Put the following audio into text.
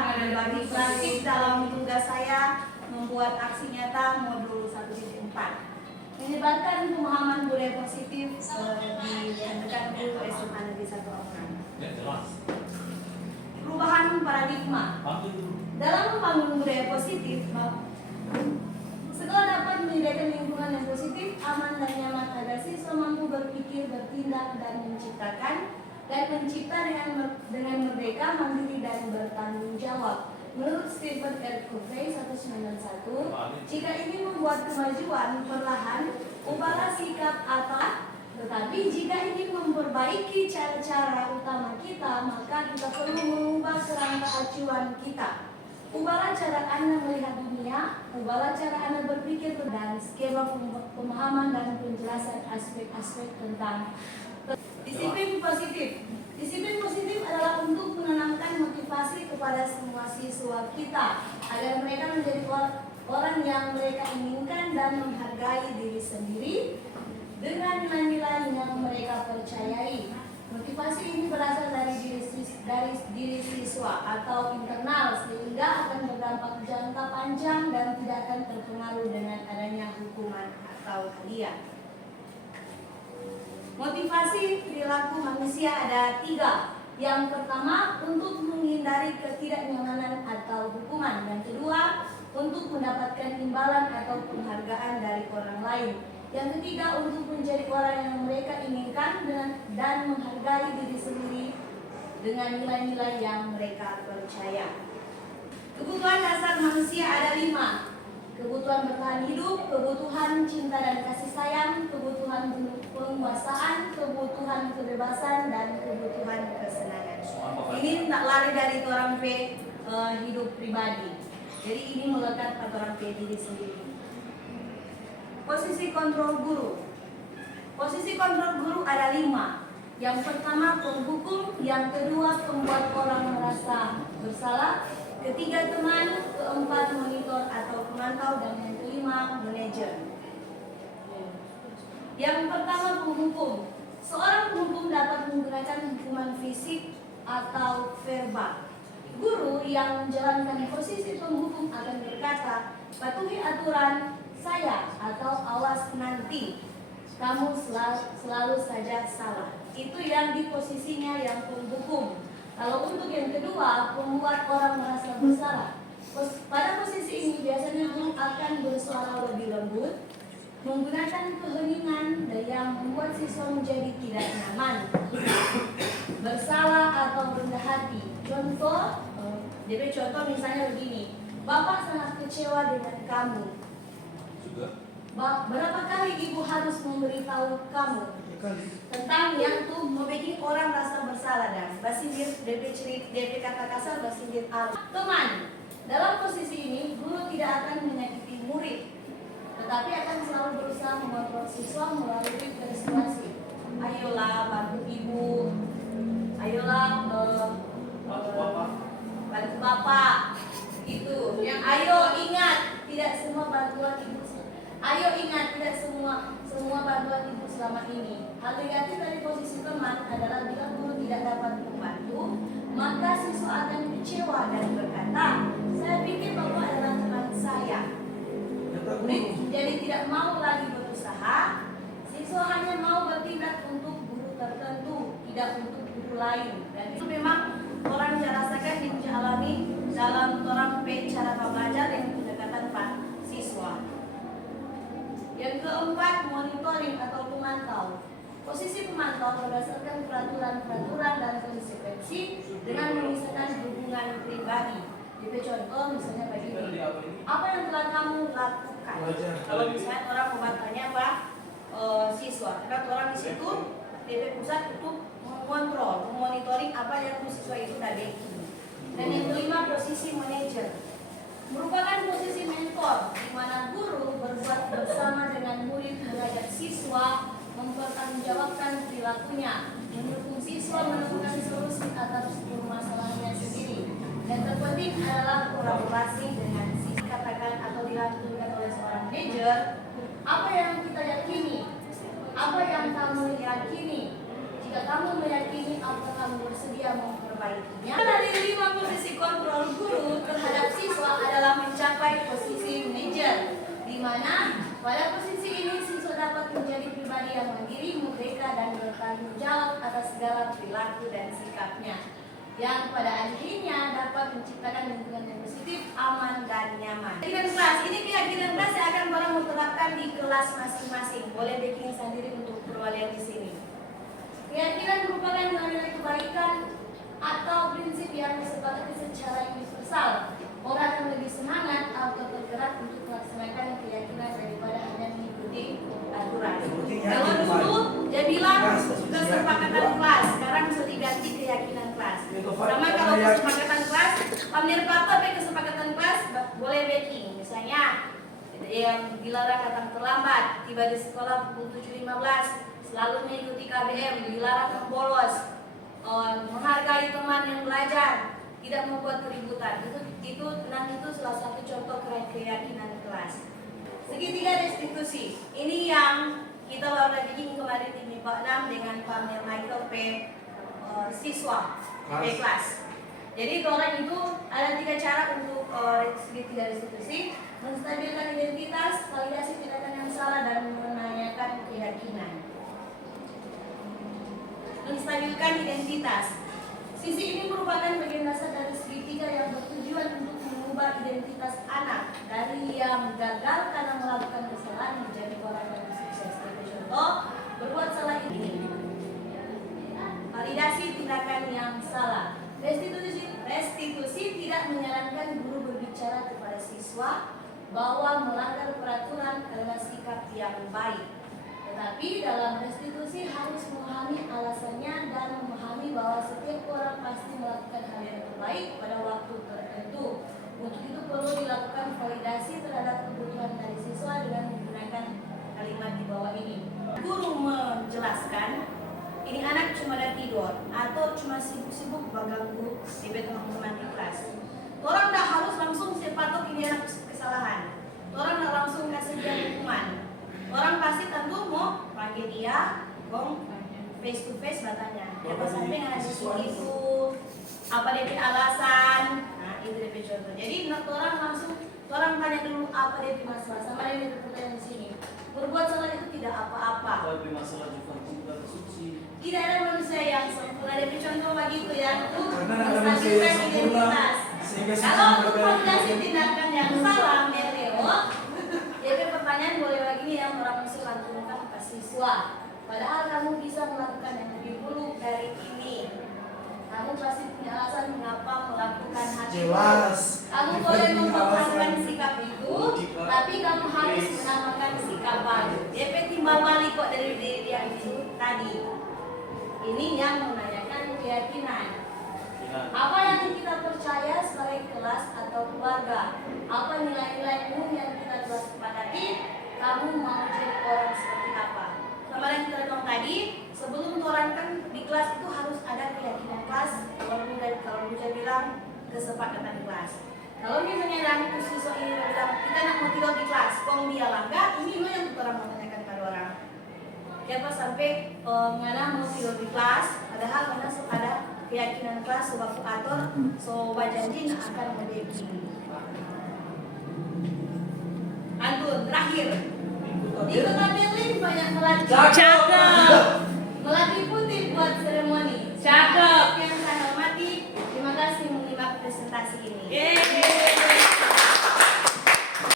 berbagi praktik dalam tugas saya membuat aksi nyata modul 1.4. Menyebarkan pemahaman budaya positif di rekan guru SMA Negeri 1 Auckland. Perubahan paradigma. Dalam membangun budaya positif, sekolah dapat menyediakan lingkungan yang positif, aman dan nyaman agar siswa mampu berpikir, bertindak dan mencipta dengan merdeka, mandiri dan bertanggung jawab. Menurut Stephen R. Covey 191, jika ingin membuat kemajuan perlahan, ubahlah sikap atau tetapi jika ingin memperbaiki cara-cara utama kita, maka kita perlu mengubah kerangka acuan kita. Ubahlah cara Anda melihat dunia, ubahlah cara Anda berpikir dan skema pemahaman dan penjelasan aspek-aspek tentang disiplin positif. Disiplin positif adalah untuk menanamkan motivasi kepada semua siswa kita agar mereka menjadi orang yang mereka inginkan dan menghargai diri sendiri dengan nilai-nilai yang mereka percayai. Motivasi ini berasal dari diri siswa atau internal sehingga akan berdampak jangka panjang dan tidak akan terpengaruh dengan adanya hukuman atau hadiah. Motivasi perilaku manusia ada 3. Yang pertama, untuk menghindari ketidaknyamanan atau hukuman. Yang kedua, untuk mendapatkan imbalan atau penghargaan dari orang lain. Yang ketiga, untuk menjadi orang yang mereka inginkan dan menghargai diri sendiri dengan nilai-nilai yang mereka percaya. Kebutuhan dasar manusia ada 5. Kebutuhan bertahan hidup, kebutuhan cinta dan kasih sayang, kebutuhan penguasaan, kebutuhan kebebasan, dan kebutuhan kesenangan. Ini tak lari dari orang hidup pribadi. Jadi ini melekat pada orang diri sendiri. Posisi kontrol guru. Posisi kontrol guru ada 5. Yang pertama penghukum, yang kedua pembuat orang merasa bersalah, ketiga teman, keempat monitor atau pemantau, dan yang kelima manajer. Yang pertama penghukum. Seorang penghukum dapat menggunakan hukuman fisik atau verbal. Guru yang menjalankan posisi penghukum akan berkata, patuhi aturan saya atau awas nanti. Kamu selalu saja salah. Itu yang di posisinya yang penghukum. Kalau untuk yang kedua, membuat orang merasa bersalah. Pada posisi ini biasanya guru akan bersuara lebih lembut, menggunakan keheningan yang membuat siswa menjadi tidak nyaman, bersalah atau rendah hati. Contoh misalnya begini, Bapak sangat kecewa dengan kamu. Berapa kali ibu harus memberitahu kamu tentang yang tuh membuat orang rasa bersalah dan basindir DP kata kasar basindir Allah. Teman, dalam posisi ini guru tidak akan menyakiti murid, tetapi akan selalu berusaha mengontrol siswa melalui persuasi. Ayolah bantu ibu, ayolah bantu bapak, gitu. Yang ayo ingat tidak semua bantuan ibu. Ayo ingat tidak semua bantuan ibu selama ini. Hal negatif dari posisi teman adalah bila guru tidak dapat membantu, maka siswa akan kecewa dan berkata, saya pikir bapak adalah teman saya. Murid jadi tidak mau lagi berusaha. Siswa hanya mau bertindak untuk guru tertentu, tidak untuk guru lain. Dan itu memang orang rasakan yang alami dalam orang cara belajar yang pendekatan Pak siswa. Yang keempat, monitoring atau pemantau. Posisi pemantau berdasarkan peraturan-peraturan dan konsekuensi dengan memisahkan hubungan pribadi. Jadi contoh misalnya begini, apa yang telah kamu lakukan? Kalau misalnya orang membantunya Pak siswa, karena orang di situ DP pusat untuk mengontrol, memonitoring apa yang siswa itu tadi. Dan yang kelima, posisi manajer. Merupakan posisi mentor di mana guru berbuat bersama dengan murid mengajak siswa mempertanggungjawabkan perilakunya, mendukung siswa menemukan solusi atas permasalahannya sendiri. Dan terpenting adalah kolaborasi dengan siswa katakan atau dilakukan oleh seorang manajer. Apa yang kita yakini? Apa yang kamu yakini? Jika kamu meyakini, apa kamu bersedia memperbaikinya? Dari 5 posisi kontrol guru, mencapai posisi manajer, di mana pada posisi ini siswa dapat menjadi pribadi yang mandiri, merdeka, dan bertanggung jawab atas segala perilaku dan sikapnya, yang pada akhirnya dapat menciptakan lingkungan yang positif, aman, dan nyaman. Keyakinan kelas, ini keyakinan kelas yang akan orang menerapkan di kelas masing-masing. Boleh bikin sendiri untuk perwalian di sini. Keyakinan merupakan nilai kebaikan atau prinsip yang disepakati secara universal. Orang akan lebih semangat atau tergerak untuk melaksanakan keyakinan daripada hanya mengikuti aturan. Kalau dulu dia bilang kesepakatan kelas, sekarang sudah diganti keyakinan kelas. Sama kalau kesepakatan kelas, Amir Pato kesepakatan kelas boleh backing. Misalnya yang dilarang datang terlambat, tiba di sekolah pukul 7.15, selalu mengikuti KBM, dilarang bolos, menghargai teman yang belajar, tidak membuat keributan. Itu salah satu contoh keyakinan kelas. Segitiga restitusi. Ini yang kita baru bikin kemarin di MIPA 6 dengan Pak Michael P. Siswa P kelas. Jadi orang itu ada 3 cara untuk segitiga restitusi: menstabilkan identitas, validasi tindakan yang salah, dan menanyakan keyakinan. Menstabilkan identitas. Sisi ini merupakan bagian dasar dari segitiga yang bertujuan untuk mengubah identitas anak dari yang gagal karena melakukan kesalahan menjadi orang yang sukses. Contoh, berbuat salah ini. Validasi tindakan yang salah. Restitusi tidak menyarankan guru berbicara kepada siswa bahwa melanggar peraturan karena sikap yang baik. Tetapi dalam restitusi harus memahami alasannya dan memahami bahwa setiap orang pasti melakukan hal yang terbaik pada waktu tertentu. Untuk itu perlu dilakukan validasi terhadap kebutuhan dari siswa dengan menggunakan kalimat di bawah ini. Guru menjelaskan, ini anak cuma ada tidur atau cuma sibuk-sibuk mengganggu teman-teman di kelas. Orang tidak harus langsung sepatok ini anak kesalahan. Orang tidak langsung kasih dia hukuman. Orang pasti tentu mau panggil dia, face to face bertanya. Ya pas sampai nggak itu, apa dia alasan? Nah itu dia contoh. Jadi orang langsung orang tanya dulu apa dia masalah. Sama dia pertanyaan di sini. Berbuat salah itu tidak apa-apa. Tidak ada manusia yang sempurna. Dia contoh begitu yang untuk menstabilkan identitas. Kalau untuk validasi tindakan yang salah, Meleo. Jadi pertanyaan boleh begini yang orang mesti lakukan ke siswa. Padahal kamu bisa melakukan yang lebih buruk dari ini. Kamu pasti punya alasan mengapa melakukan hal itu. Kamu boleh mempertahankan sikap itu, tapi kamu harus menamakan sikap baru. DP timbal balik kok dari diri yang itu tadi. Ini yang menanyakan keyakinan. Apa yang kita percaya sebagai kelas atau keluarga? Apa nilai-nilai umum yang kita telah sepakati? Kamu mau jadi orang seperti apa? Kemarin kita bilang tadi, sebelum orang kan di kelas itu harus ada keyakinan kelas. Kalau bisa bilang kesepakatan kelas. Kalau misalnya dalam siswa ini bilang kita nak mau tidur di kelas, kong dia langgar, ini lo yang orang mau tanyakan pada orang. Siapa sampai mana mau tidur di kelas, padahal mana ada keyakinan kelas sebab atur, so janji akan menjadi. Antun terakhir. Di Kota Berlin banyak melatih. Cakep. Melatih putih buat seremoni. Cakep. Yang saya hormati, terima kasih menyimak presentasi ini.